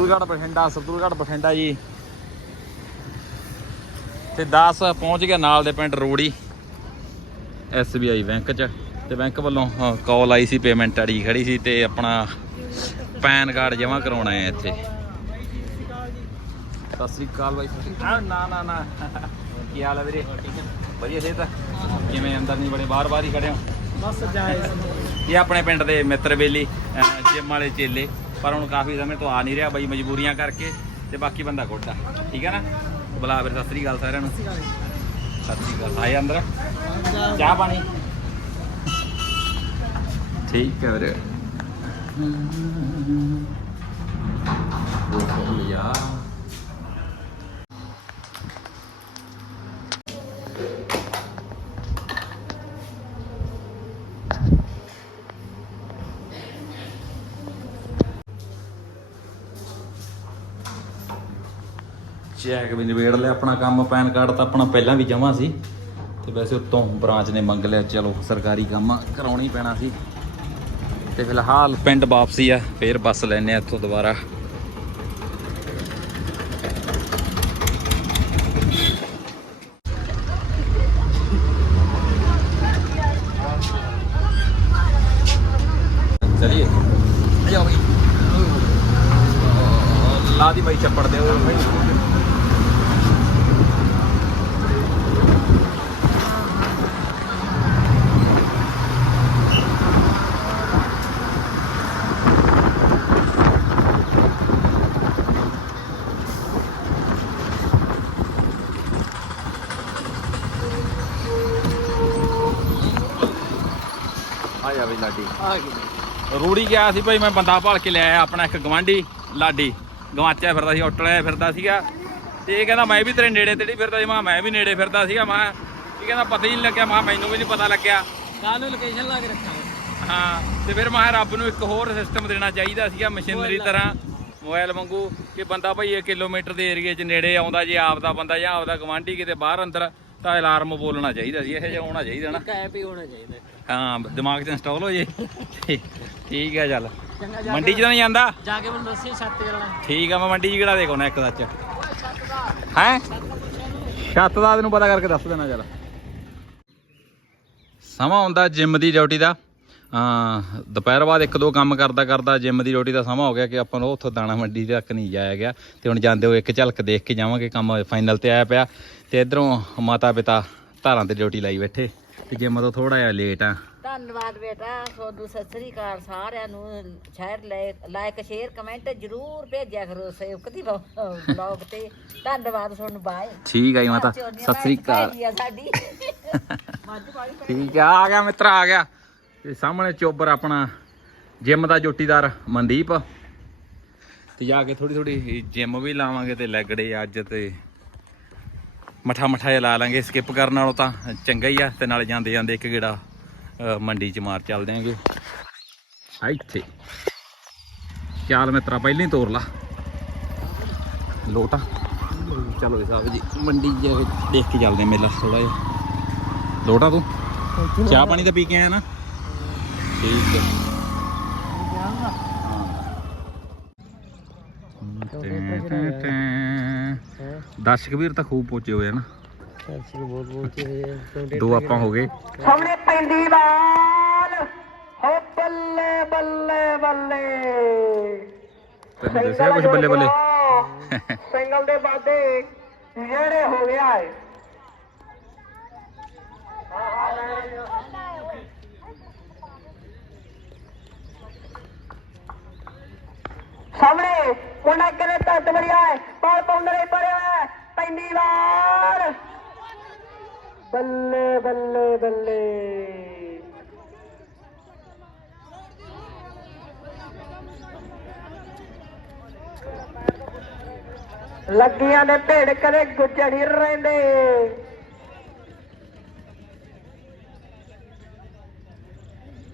ਸਰਦੂਲਗੜ੍ਹ ਬਠਿੰਡਾ ਸਰਦੂਲਗੜ੍ਹ ਬਠਿੰਡਾ ਜੀ। ਤੇ 10 ਪਹੁੰਚ ਗਿਆ ਨਾਲ ਦੇ ਪਿੰਡ ਰੋੜੀ। SBI ਬੈਂਕ ਚ। ਤੇ ਬੈਂਕ ਵੱਲੋਂ ਕਾਲ ਆਈ ਸੀ ਪੇਮੈਂਟ ਅੜੀ ਖੜੀ ਸੀ ਤੇ ਆਪਣਾ ਪੈਨ ਕਾਰਡ ਜਮ੍ਹਾਂ ਕਰਾਉਣਾ ਹੈ ਇੱਥੇ। ਸਤਿ ਸ੍ਰੀ ਅਕਾਲ ਬਾਈ ਸਤਿ ਸ੍ਰੀ ਅਕਾਲ। ਨਾ ਨਾ ਨਾ। ਕੀ ਹਾਲ ਹੈ ਵੀਰੇ? ਵਧੀਆ ਸੇ ਤਾਂ ਕਿਵੇਂ ਅੰਦਰ ਨਹੀਂ ਬੜੇ? ਬਾਹਰ ਬਾਹਰ ਹੀ ਖੜੇ ਹੋ? ਬਸ ਜਾਏ। ਇਹ ਆਪਣੇ ਪਿੰਡ ਦੇ ਮਿੱਤਰ ਬੇਲੀ ਜਿਮ ਵਾਲੇ ਚੇਲੇ। ਪਰ ਹੁਣ ਕਾਫੀ ਸਮੇਂ ਤੋਂ ਆ ਨਹੀਂ ਰਿਹਾ ਬਾਈ ਮਜਬੂਰੀਆਂ ਕਰਕੇ ਤੇ ਬਾਕੀ ਬੰਦਾ ਗੋਡਾ ਠੀਕ ਹੈ ਨਾ? ਬੁਲਾ ਫਿਰ ਸਤਿ ਸ੍ਰੀ ਅਕਾਲ ਸਾਰਿਆਂ ਨੂੰ। ਸਤਿ ਸ੍ਰੀ ਅਕਾਲ ਆਏ ਅੰਦਰ? ਚਾਹ ਪਾਣੀ? ਠੀਕ ਹੈ। ਵੀਰੇ ਉਹ ਲਿਆ ਚੈੱਕ ਵੀ ਨਿਬੇੜ ਲਿਆ ਆਪਣਾ ਕੰਮ, ਪੈਨ ਕਾਰਡ ਤਾਂ ਆਪਣਾ ਪਹਿਲਾਂ ਵੀ ਜਮਾ ਸੀ। ਤੇ ਵੈਸੇ ਉੱਤੋਂ ਬ੍ਰਾਂਚ ਨੇ ਮੰਗ ਲਿਆ, ਚਲੋ ਸਰਕਾਰੀ ਕੰਮ ਕਰਾਉਣਾ ਹੀ ਪੈਣਾ ਸੀ। ਤੇ ਫਿਲਹਾਲ ਪਿੰਡ ਵਾਪਸੀ ਆ, ਫੇਰ ਬੱਸ ਲੈਣੇ ਆ ਇੱਥੋਂ ਦੁਬਾਰਾ। ਲਾਡੀ ਆ ਰੂੜੀ ਗਿਆ ਸੀ ਭਾਈ ਮੈਂ ਬੰਦਾ ਭਾਲ ਕੇ ਲਿਆਇਆ ਆਪਣਾ ਇੱਕ ਗਵਾਂਢੀ ਲਾਡੀ। ਗਵਾਚਿਆ ਫਿਰਦਾ ਸੀ ਉੱਟਲਿਆ ਫਿਰਦਾ ਸੀਗਾ। ਤੇ ਇਹ ਕਹਿੰਦਾ ਮੈਂ ਵੀ ਤੇਰੇ ਨੇੜੇ ਤੇੜੀ ਫਿਰਦਾ ਸੀ। ਮੈਂ ਮੈਂ ਵੀ ਨੇੜੇ ਫਿਰਦਾ ਸੀਗਾ। ਮੈਂ ਇਹ ਕਹਿੰਦਾ ਪਤਾ ਹੀ ਨਹੀਂ ਲੱਗਿਆ। ਮੈਂ ਮੈਨੂੰ ਵੀ ਨਹੀਂ ਪਤਾ ਲੱਗਿਆ। ਕਾਨੂੰ ਲੋਕੇਸ਼ਨ ਲਾ ਕੇ ਰੱਖਾਂ ਹਾਂ ਤੇ ਫਿਰ ਮੈਂ ਰੱਬ ਨੂੰ ਇੱਕ ਹੋਰ ਸਿਸਟਮ ਦੇਣਾ ਚਾਹੀਦਾ ਸੀਗਾ ਮਸ਼ੀਨਰੀ ਤਰ੍ਹਾਂ ਮੋਬਾਈਲ ਵਾਂਗੂ ਕਿ ਬੰਦਾ ਭਾਈ 1 ਕਿਲੋਮੀਟਰ ਦੇ ਏਰੀਏ 'ਚ ਨੇੜੇ ਆਉਂਦਾ ਜੇ ਆਪ ਦਾ ਬੰਦਾ ਜਾਂ ਆਪਦਾ ਗਵਾਂਢੀ ਕਿਤੇ ਬਾਹਰ ਅੰਦਰ ਤਾਂ ਅਲਾਰਮ ਬੋਲਣਾ ਚਾਹੀਦਾ ਸੀ ਇਹੋ ਜਿਹਾ ਹੋਣਾ ਚਾਹੀਦਾ ਨਾ। ਐਪ ਹੀ ਹੋਣਾ ਚਾਹੀਦਾ। ਹਾਂ ਦਿਮਾਗ 'ਚ ਇੰਸਟਾਲ ਹੋ ਜੇ। ਠੀਕ ਹੈ ਚੱਲ। ਮੰਡੀ 'ਚ ਤਾਂ ਨਹੀਂ ਜਾਂਦਾ? ਜਾ ਕੇ ਮੈਨੂੰ ਦੱਸਿਓ ਛੱਤ ਜਾਣਾ ਠੀਕ ਆ ਮੈਂ ਮੰਡੀ 'ਚ ਕਿਹੜਾ ਦੇਖਉਣਾ ਇੱਕ ਸੱਚ ਹੈ? ਛੱਤ ਦਾ ਤੈਨੂੰ ਪਤਾ ਕਰਕੇ ਦੱਸ ਦੇਣਾ ਚੱਲ। ਸਮਾਂ ਹੁੰਦਾ ਜਿਮ ਦੀ ਡਿਊਟੀ ਦਾ। ਦੁਪਹਿਰ ਬਾਅਦ ਇੱਕ ਦੋ ਕੰਮ ਕਰਦਾ ਕਰਦਾ ਜਿਮ ਦੀ ਡਿਊਟੀ ਦਾ ਸਮਾਂ ਹੋ ਗਿਆ ਕਿ ਆਪਾਂ ਨੂੰ ਉੱਥੋਂ ਦਾਣਾ ਮੰਡੀ ਤੱਕ ਨਹੀਂ ਜਾਇਆ ਗਿਆ। ਤੇ ਹੁਣ ਜਾਂਦੇ ਹੋ ਇੱਕ ਝਲਕ ਦੇਖ ਕੇ ਜਾਵਾਂਗੇ ਕੰਮ ਫਾਈਨਲ ਤੇ ਆਇਆ ਪਿਆ। ਤੇ ਇਧਰੋਂ ਮਾਤਾ ਪਿਤਾ ਧਾਰਾਂ ਤੇ ਡਿਊਟੀ ਲਾਈ ਬੈਠੇ ਤੇ ਜਿਮ ਤੋਂ ਥੋੜਾ ਜਿਹਾ ਲੇਟ ਆ। ਧੰਨਵਾਦ ਬੇਟਾ ਤੁਹਾਨੂੰ ਸਤਿ ਸ੍ਰੀ ਅਕਾਲ ਸਾਰਿਆਂ ਨੂੰ। ਸ਼ੇਅਰ ਲਾਇਕ ਸ਼ੇਅਰ ਕਮੈਂਟ ਜਰੂਰ ਭੇਜਿਆ ਕਰੋ ਸੰਯੁਕਤ ਦੀ ਬਲੌਗ ਤੇ। ਧੰਨਵਾਦ ਤੁਹਾਨੂੰ ਬਾਏ ਠੀਕ ਆ ਜੀ ਮਾਤਾ ਸਤਿ ਸ੍ਰੀ ਅਕਾਲ। ਠੀਕ ਆ ਆ ਗਿਆ ਮਿੱਤਰ ਆ ਗਿਆ। ਤੇ ਸਾਹਮਣੇ ਚੋਬਰ ਆਪਣਾ ਜਿਮ ਦਾ ਜੋਟੀਦਾਰ ਮਨਦੀਪ। ਤੇ ਜਾ ਕੇ ਥੋੜੀ ਥੋੜੀ ਜਿਮ ਵੀ ਲਾਵਾਂਗੇ ਤੇ ਲੈਗੜੇ ਅੱਜ ਤੇ ਮਠਾ ਮਠਾ ਜਿਹਾ ਲਾ ਲਾਂਗੇ ਸਕਿਪ ਕਰਨ ਨਾਲੋਂ ਤਾਂ ਚੰਗਾ ਹੀ ਆ ਤੇ ਨਾਲੇ ਜਾਂਦੇ ਜਾਂਦੇ ਇੱਕ ਗੇੜਾ ਮੰਡੀ ਚ ਮਾਰ ਚੱਲਦੇ ਆਂਗੇ। ਇੱਥੇ। ਚੱਲ ਮਿੱਤਰਾ ਪਹਿਲਾਂ ਹੀ ਤੋਰ ਲਾ। ਲੋਟਾ। ਚਲੋ ਜੀ ਸਾਹਿਬ ਜੀ ਮੰਡੀ ਜਾ ਕੇ ਦੇਖ ਕੇ ਚੱਲਦੇ ਮੇਲਾ ਥੋੜਾ ਜਿਹਾ। ਲੋਟਾ ਤੂੰ? ਚਾਹ ਪਾਣੀ ਤਾਂ ਪੀ ਕੇ ਆਇਆ ਨਾ? ਠੀਕ ਹੈ। ਦਸ ਕਬੀਰ ਤਾਂ ਖੂਬ ਪਹੁੰਚੇ ਹੋਏ ਆ ਨਾ। ਬਹੁਤ ਬਹੁਤ ਦੋ ਆਪਾਂ ਹੋ ਗਏ। ਸਾਹਮਣੇ ਪੈਂਦੀ ਬਾਲ ਹੋ ਬੱਲੇ ਬੱਲੇ ਬੱਲੇ। ਤੈਨੂੰ ਦੱਸਿਆ ਕੁਝ ਬੱਲੇ ਬੱਲੇ। ਸਿੰਗਲ ਦੇ ਬਾਦੇ ਜਿਹੜੇ ਹੋ ਗਿਆ ਏ। ਸਾਹਮਣੇ ਉਹਨਾਂ ਕਰੇ ਟੱਟ ਵੜਿਆ ਹੈ? ਬਾਲ ਪਾਉਂਦੇ ਪੜਿਆ ਹੈ। ਪੈਂਦੀ ਬਾਲ ਬੱਲੇ ਬੱਲੇ ਬੱਲੇ। ਲੱਗੀਆਂ ਦੇ ਭੇੜ ਕਦੇ ਗੁੱਜੜੀ ਰਹਿੰਦੇ।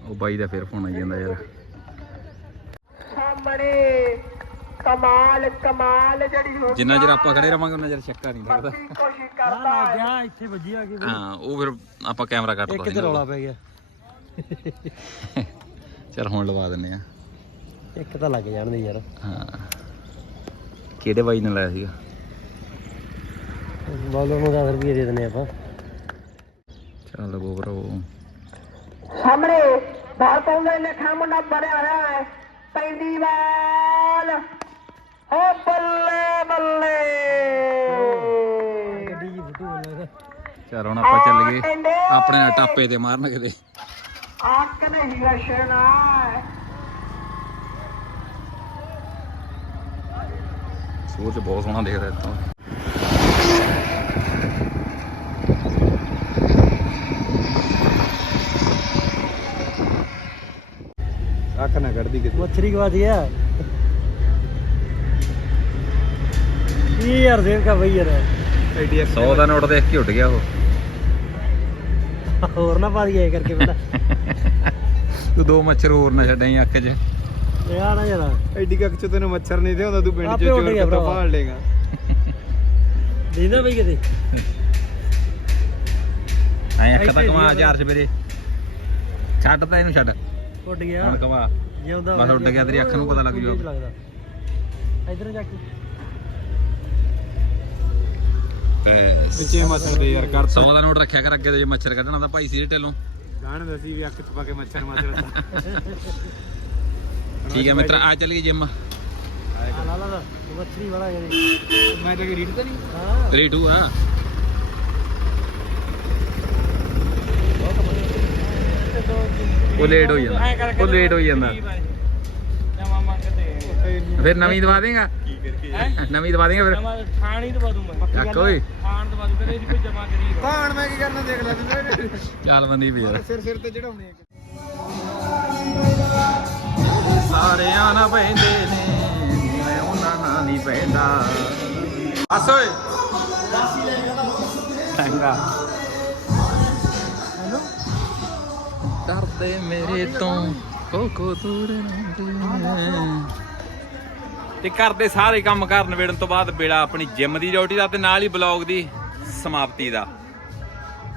ਉਹ ਬਾਈ ਦਾ ਫਿਰ ਫੋਨ ਆਈ ਜਾਂਦਾ ਯਾਰ। ਸਾਹਮਣੇ। ਕਮਾਲ ਕਮਾਲ ਜਿਹੜੀ ਹੋ ਜਿੰਨਾ ਚਿਰ ਆਪਾਂ ਖੜੇ ਰਵਾਂਗੇ ਉਹਨਾਂ ਚਿਰ ਚੱਕਾ ਨਹੀਂ ਲੱਗਦਾ। ਕੋਸ਼ਿਸ਼ ਕਰਦਾ ਹੈ। ਗਿਆ ਇੱਥੇ ਵੱਜੀ ਆ ਕੇ ਹਾਂ ਉਹ ਫਿਰ ਆਪਾਂ ਕੈਮਰਾ ਕੱਟ ਇੱਕ ਤੇ ਰੌਲਾ ਪੈ ਗਿਆ। ਚਲ ਹੁਣ ਲਵਾ ਦਿੰਨੇ ਆ ਇੱਕ ਤਾਂ ਲੱਗ ਜਾਣਦੇ ਯਾਰ। ਹਾਂ। ਕਿਹੜੇ ਬਾਈ ਨੇ ਲਾਇਆ ਸੀਗਾ? ਬੋਲੋ ਨੂੰ 10 ਰੁਪਏ ਦੇ ਦਿੰਦੇ ਆਪਾਂ। ਚੱਲ ਬੋ ਭਰਾਵੋ ਸਾਹਮਣੇ ਬਾਲ ਪਾਉਂਦੇ ਨੇ ਖਾ ਮੁੰਡਾ ਬੜਿਆ ਹੋਇਆ ਹੈ। ਪੈਂਦੀ ਬਾਲ ਓ ਬੱਲੇ ਬੱਲੇ ਗੱਡੀ ਜੀ ਫੁੱਟੂ ਲੱਗਦਾ ਯਾਰ ਹੁਣ ਆਪਾਂ ਚੱਲ ਗਏ। ਆਪਣੇ ਨਾਲ ਟਾਪੇ ਤੇ ਮਾਰਨ ਕਿਤੇ ਆਕ ਨੇ ਹੀਰਾ ਸ਼ੇਨਾ ਸੂਰਜ ਬਹੁਤ ਸੋਹਣਾ ਦਿਖਦਾ ਇੱਥੋਂ। ਆਕ ਨਾ ਕਿਤੇ। ਮੱਛਰੀ ਗਵਾ ਦਿਆ ਇਹ ਯਾਰ ਦੇਖ ਕਾ ਬਈ ਯਾਰ। 100 ਦਾ ਨੋਟ ਦੇਖ ਕੇ ਉੱਡ ਗਿਆ ਉਹ। ਹੋਰ ਨਾ ਪਾ ਦਈਏ ਇਹ ਕਰਕੇ ਪਹਿਲਾਂ ਤੂੰ ਦੋ ਮੱਛਰ ਹੋਰ ਨਾ ਛੱਡਾਂ ਅੱਖ 'ਚ। ਯਾਰ ਆ ਯਾਰ। ਐਡੀ ਕੱਖ 'ਚ ਤੈਨੂੰ ਮੱਛਰ ਨਹੀਂ ਤੇ ਤੂੰ ਪਿੰਡ 'ਚ ਆਪੇ ਉੱਡ ਚੋਰ ਗਿਆ ਲੇਗਾ ਦੇਦਾ ਬਈ ਕਿਤੇ। ਐ ਅੱਖ ਤਾਂ ਇੱਥੇ ਘੁਮਾ ਜੀ ਯਾਰ ਛੱਡ ਤਾ ਇਹਨੂੰ ਛੱਡ। ਉੱਡ ਗਿਆ। ਹੁਣ ਘੁਮਾ ਜਿਉਂਦਾ ਬਸ ਉੱਡ ਗਿਆ, ਤੇਰੀ ਅੱਖ ਨੂੰ ਪਤਾ ਲੱਗ ਜਾਊ। ਇਧਰ ਜਾ। ਕੇ ਵਿੱਚੇ ਮੱਛਰ ਦੇ ਯਾਰ ਕਰ 100 ਦਾ ਨੋਟ ਰੱਖਿਆ ਕਰ ਅੱਗੇ ਤੇ ਜੇ ਮੱਛਰ ਕੱਢਣਾ ਤਾਂ ਭਾਈ ਸੀਰੇ ਢਿੱਲੋਂ। ਜਾਣ ਦਸੀ ਵੀ ਅੱਖ ਚ ਪਾ ਕੇ ਮੱਛਰ ਮਾਰ ਠੀਕ ਹੈ ਮਿੱਤਰ ਆ ਚੱਲੀਏ ਜਿਮ ਆ ਲਾ ਲਾ ਲਾ ਮੱਛਲੀ ਵਾਲਾ ਕਰੇ ਮੈਂ ਤਾਂ ਕਿ ਰੀਡ ਤਾਂ ਨਹੀਂ। ਹਾਂ ਰੇਟੂ ਆ ਉਹ ਲੇਟ ਹੋ ਜਾਂਦਾ। ਉਹ ਲੇਟ ਹੋ ਜਾਂਦਾ। ਫਿਰ ਨਵੀਂ ਦਵਾ ਦੇਗਾ? ਕੀ ਕਰਕੇ ਨਵੀਂ ਦਵਾ ਦੇਗਾ ਫਿਰ? ਖਾਣੀ ਦਵਾ ਦੂੰ ਮੈਂ ਚੱਕ ਓਏ। ਖਾਣ ਦਵਾ ਦੂੰ ਕਦੇ ਇਹਦੀ ਕੋਈ ਜਮਾ ਕਰੀ ਭਾਣ ਮੈਂ ਕੀ ਕਰਨਾ ਦੇਖ ਲੈ ਤੂੰ। ਚੱਲ ਮੰਦੀ ਵੀ ਯਾਰ ਸਿਰ ਸਿਰ ਤੇ ਚੜਾਉਣੇ ਸਾਰਿਆਂ ਨਾਲ ਪੈਂਦੇ ਨੇ ਮੈਂ ਉਹਨਾਂ ਨਾਲ ਨਹੀਂ ਪੈਂਦਾ। ਹੱਸ ਓਏ। ਚੰਗਾ। ਡਰਦੇ ਮੇਰੇ ਤੋਂ ਕੋ ਕੋ ਤੇ ਘਰ ਦੇ ਸਾਰੇ ਕੰਮ ਕਰਨ ਵੇੜਨ ਤੋਂ ਬਾਅਦ ਬੇੜਾ ਆਪਣੀ ਜਿਮ ਦੀ ਡਿਊਟੀ ਦਾ ਤੇ ਨਾਲ ਹੀ ਬਲੌਗ ਦੀ ਸਮਾਪਤੀ ਦਾ।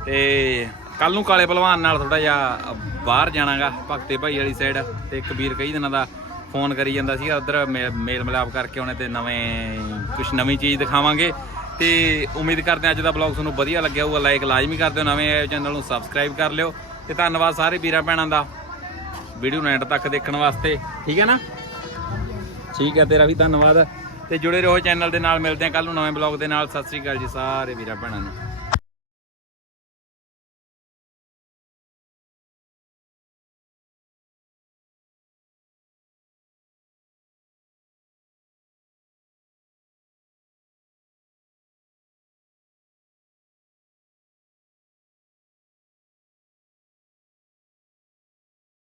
ਤੇ ਕੱਲ ਨੂੰ ਕਾਲੇ ਪਹਿਲਵਾਨ ਨਾਲ ਥੋੜਾ ਜਿਹਾ ਬਾਹਰ ਜਾਣਾਗਾ, ਭਗਤੇ ਭਾਈ ਵਾਲੀ ਸਾਈਡ ਤੇ ਕਬੀਰ ਕਈ ਦਿਨਾਂ ਦਾ ਫੋਨ ਕਰੀ ਜਾਂਦਾ ਸੀਗਾ, ਉਧਰ ਮੇਲ ਮਿਲਾਪ ਕਰਕੇ ਉਹਨੇ ਤੇ ਨਵੇਂ ਕੁਝ ਨਵੀਂ ਚੀਜ਼ ਦਿਖਾਵਾਂਗੇ। ਤੇ ਉਮੀਦ ਕਰਦੇ ਹਾਂ ਅੱਜ ਦਾ ਬਲੌਗ ਤੁਹਾਨੂੰ ਵਧੀਆ ਲੱਗਿਆ ਹੋਊਗਾ ਲਾਈਕ ਲਾਜ਼ਮੀ ਕਰ ਦਿਓ, ਨਵੇਂ ਆਏ ਚੈਨਲ ਨੂੰ ਸਬਸਕ੍ਰਾਈਬ ਕਰ ਲਿਓ। ਤੇ ਧੰਨਵਾਦ ਸਾਰੇ ਵੀਰਾਂ ਭੈਣਾਂ ਦਾ। ਵੀਡੀਓ ਨੂੰ ਐਂਡ ਤੱਕ ਦੇਖਣ ਵਾਸਤੇ, ਠੀਕ ਹੈ ਨਾ? ਠੀਕ ਹੈ, ਤੇਰਾ ਵੀ ਧੰਨਵਾਦ। ਤੇ ਜੁੜੇ ਰਹੋ ਚੈਨਲ ਦੇ ਨਾਲ, ਮਿਲਦੇ ਆ ਕੱਲ ਨੂੰ ਨਵੇਂ ਬਲੌਗ ਦੇ ਨਾਲ। ਸਤਿ ਸ੍ਰੀ ਅਕਾਲ ਜੀ, ਸਾਰੇ ਵੀਰਾਂ, ਭੈਣਾਂ ਨੂੰ।